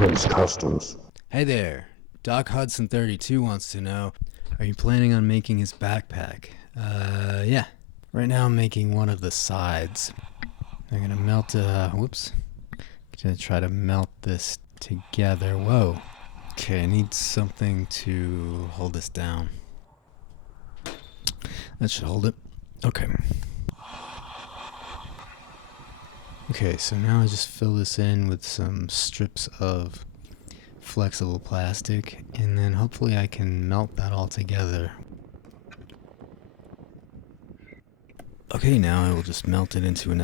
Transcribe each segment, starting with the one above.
Performance Customs. Hey there, Doc Hudson 32 wants to know, are you planning on making his backpack? Yeah. Right now I'm making one of the sides. I'm gonna melt, gonna try to melt this together. Whoa. Okay, I need something to hold this down. That should hold it. Okay. Okay, so now I just fill this in with some strips of flexible plastic, and then hopefully I can melt that all together. Okay, now I will just melt it into an...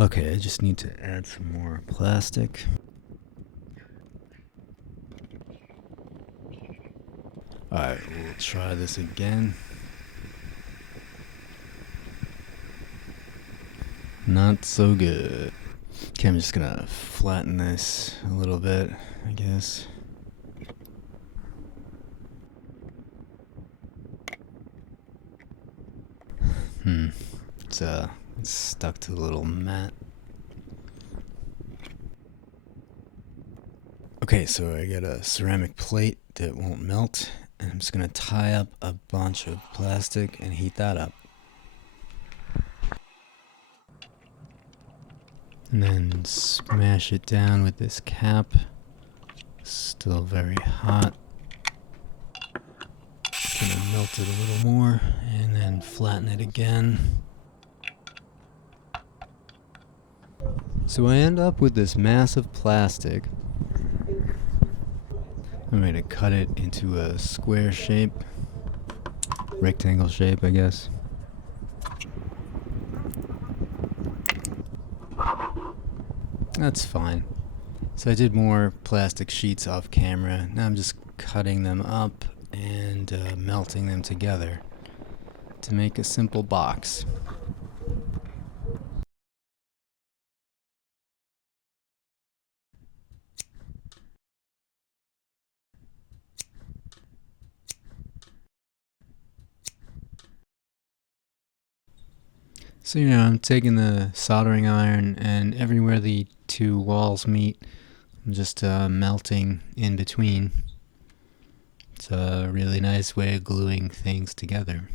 Okay, I just need to add some more plastic. Alright, we'll try this again. Not so good. Okay, I'm just gonna flatten this a little bit, I guess. It's stuck to the little mat. Okay, so I got a ceramic plate that won't melt, and I'm just gonna tie up a bunch of plastic and heat that up. And then smash it down with this cap. Still very hot. Gonna melt it a little more and then flatten it again. So I end up with this mass of plastic. I'm going to cut it into a square shape, rectangle shape, I guess. That's fine. So I did more plastic sheets off camera. Now I'm just cutting them up and melting them together to make a simple box. So, I'm taking the soldering iron, and everywhere the two walls meet, I'm just melting in between. It's a really nice way of gluing things together.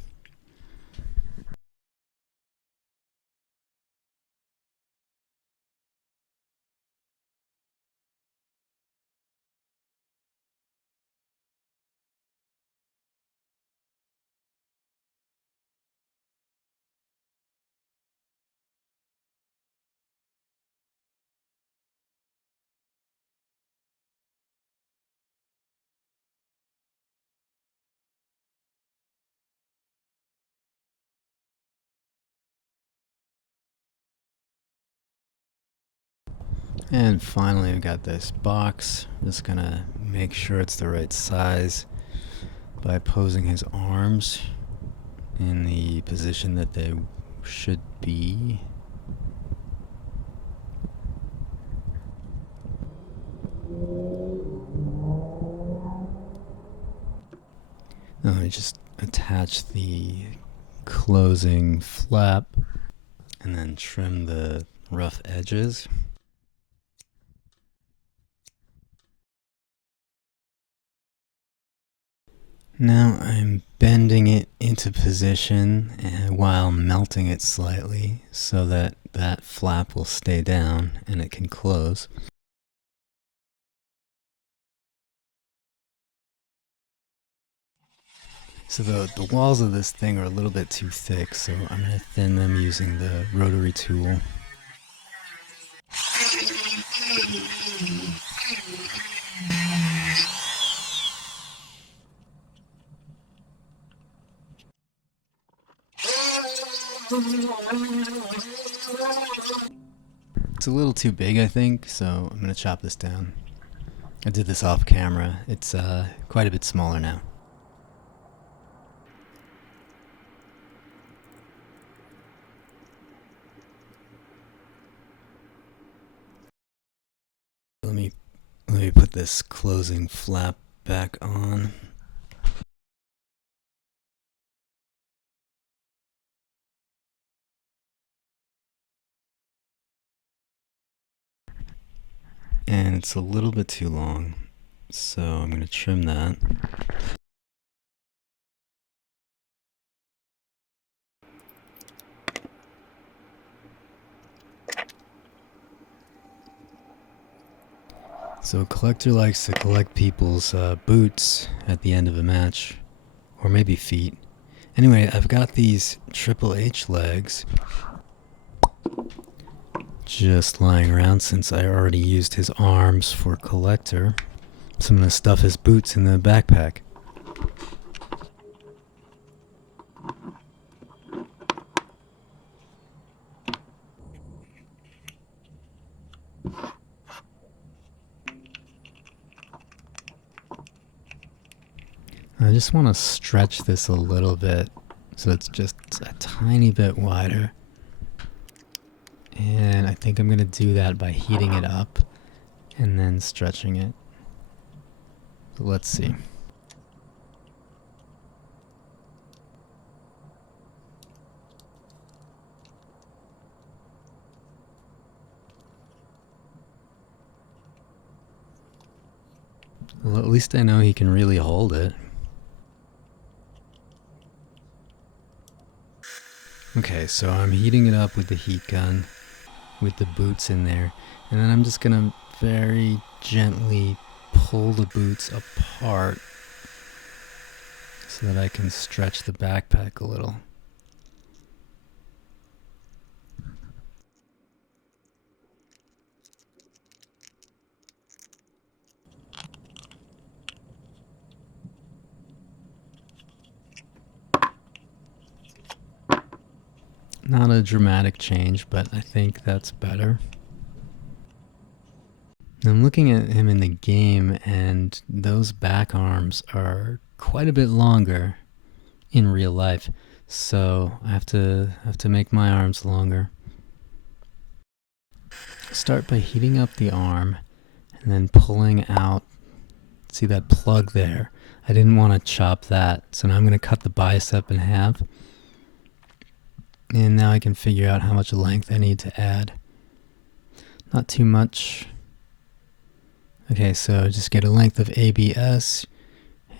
And finally, I've got this box. I'm just gonna make sure it's the right size by posing his arms in the position that they should be. Now I just attach the closing flap and then trim the rough edges. Now I'm bending it into position while melting it slightly so that that flap will stay down and it can close. So the walls of this thing are a little bit too thick, so I'm going to thin them using the rotary tool. It's a little too big, I think, so I'm going to chop this down. I did this off camera. It's quite a bit smaller now. Let me put this closing flap back on. and it's a little bit too long, so I'm going to trim that. So Kollector likes to collect people's boots at the end of a match, or maybe feet. Anyway, I've got these Triple H legs just lying around since I already used his arms for Kollector. So I'm going to stuff his boots in the backpack. I just want to stretch this a little bit so it's just a tiny bit wider. And I think I'm going to do that by heating it up and then stretching it. So let's see. Well, at least I know he can really hold it. Okay, so I'm heating it up with the heat gun, with the boots in there, and then I'm just gonna very gently pull the boots apart so that I can stretch the backpack a little. Not a dramatic change, but I think that's better. I'm looking at him in the game, and those back arms are quite a bit longer in real life, so I have to make my arms longer. Start by heating up the arm and then pulling out. See that plug there? I didn't want to chop that, so now I'm going to cut the bicep in half. And now I can figure out how much length I need to add. Not too much. Okay, so just get a length of ABS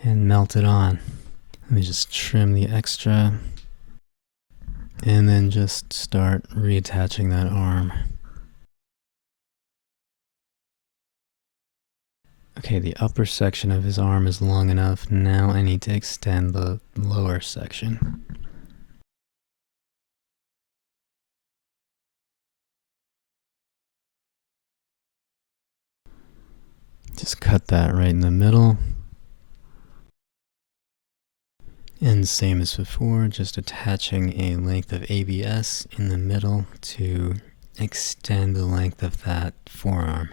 and melt it on. Let me just trim the extra. And then just start reattaching that arm. Okay, the upper section of his arm is long enough. Now I need to extend the lower section. Just cut that right in the middle. And same as before, just attaching a length of ABS in the middle to extend the length of that forearm.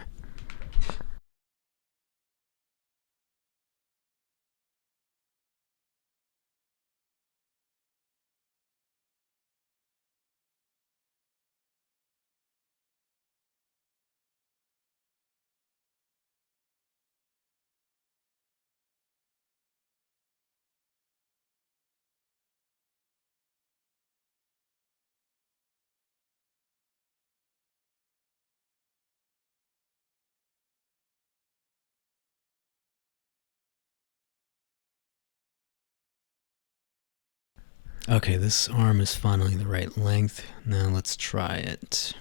Okay, this arm is finally the right length. Now let's try it.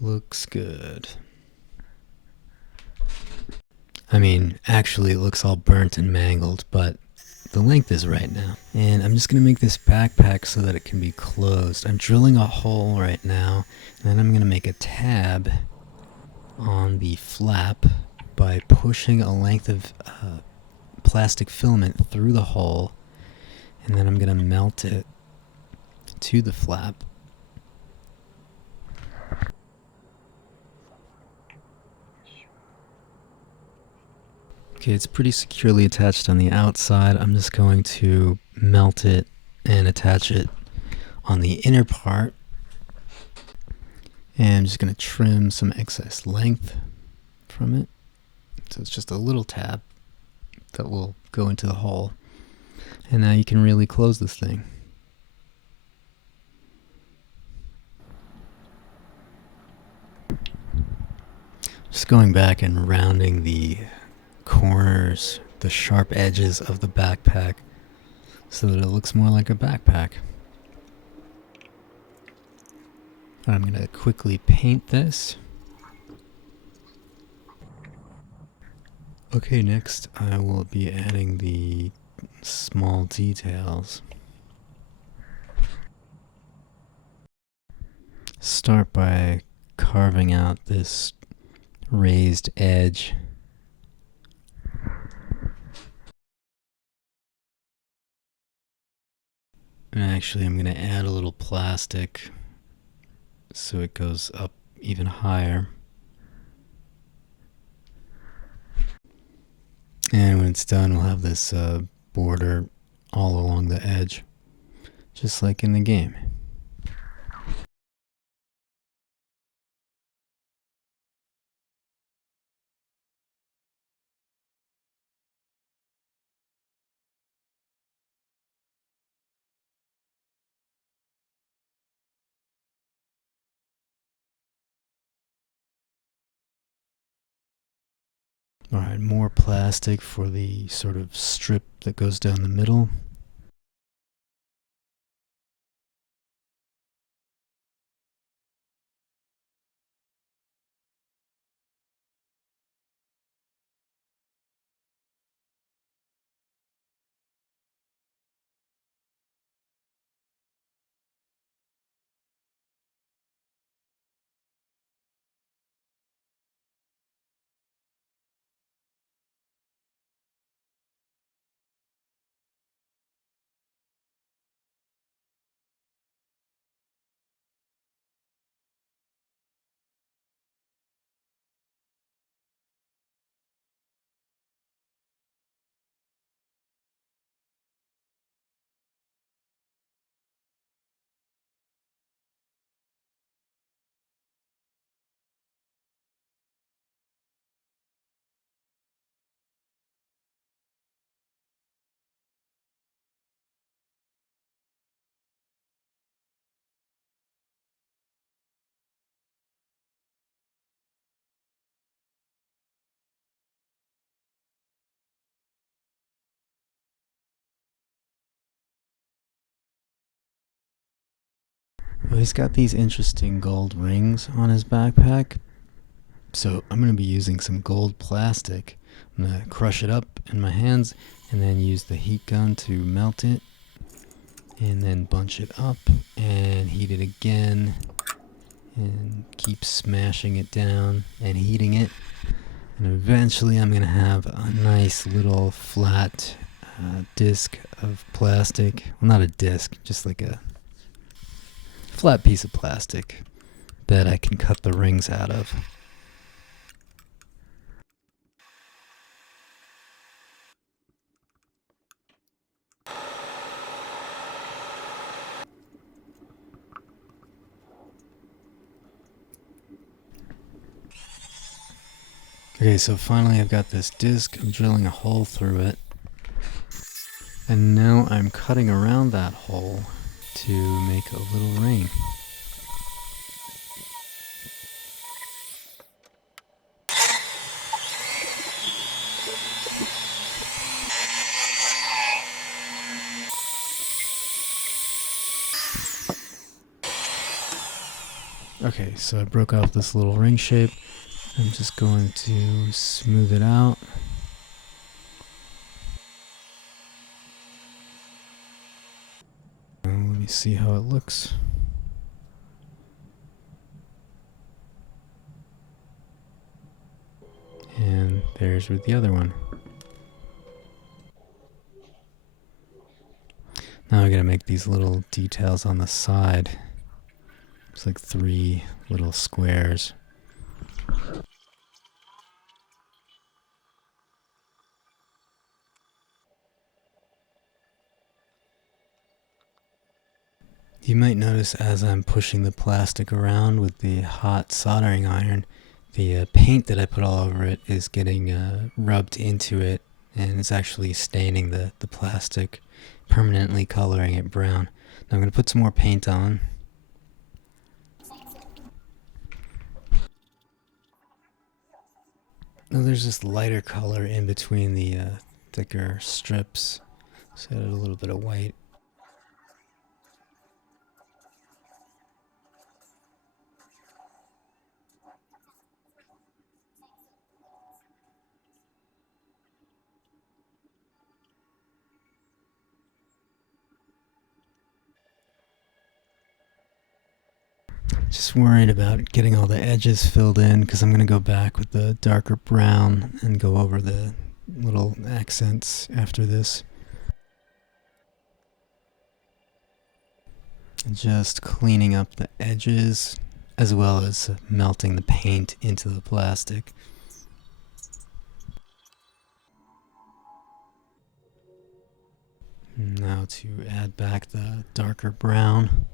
Looks good. I mean, actually it looks all burnt and mangled, but the length is right now. And I'm just going to make this backpack so that it can be closed. I'm drilling a hole right now, and then I'm going to make a tab on the flap by pushing a length of plastic filament through the hole, and then I'm going to melt it to the flap. Okay, it's pretty securely attached on the outside. I'm just going to melt it and attach it on the inner part. And I'm just going to trim some excess length from it. So it's just a little tab that will go into the hole. And now you can really close this thing. Just going back and rounding the corners, the sharp edges of the backpack so that it looks more like a backpack. I'm going to quickly paint this. Okay, next I will be adding the small details. Start by carving out this raised edge. And actually I'm going to add a little plastic so it goes up even higher. And when it's done, we'll have this border all along the edge, just like in the game. Alright, more plastic for the sort of strip that goes down the middle. Well, he's got these interesting gold rings on his backpack. So I'm going to be using some gold plastic. I'm going to crush it up in my hands and then use the heat gun to melt it. And then bunch it up and heat it again. And keep smashing it down and heating it. And eventually I'm going to have a nice little flat disc of plastic. Well, not a disc, just like a flat piece of plastic that I can cut the rings out of. Okay, so finally I've got this disc. I'm drilling a hole through it. And now I'm cutting around that hole to make a little ring. Okay, so I broke off this little ring shape. I'm just going to smooth it out. And let me see how it looks. And there's with the other one. Now I gotta make these little details on the side. It's like 3 little squares. You might notice as I'm pushing the plastic around with the hot soldering iron, the paint that I put all over it is getting rubbed into it, and it's actually staining the plastic, permanently coloring it brown. Now I'm going to put some more paint on. No, there's this lighter color in between the thicker strips. So add a little bit of white. Just worried about getting all the edges filled in because I'm going to go back with the darker brown and go over the little accents after this. Just cleaning up the edges as well as melting the paint into the plastic. Now to add back the darker brown.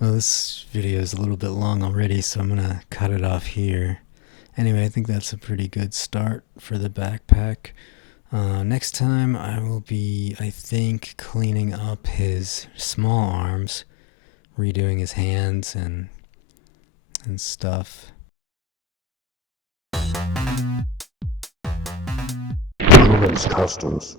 Well, this video is a little bit long already, so I'm gonna cut it off here. Anyway, I think that's a pretty good start for the backpack. Next time I will be, I think, cleaning up his small arms, redoing his hands and stuff. Customs.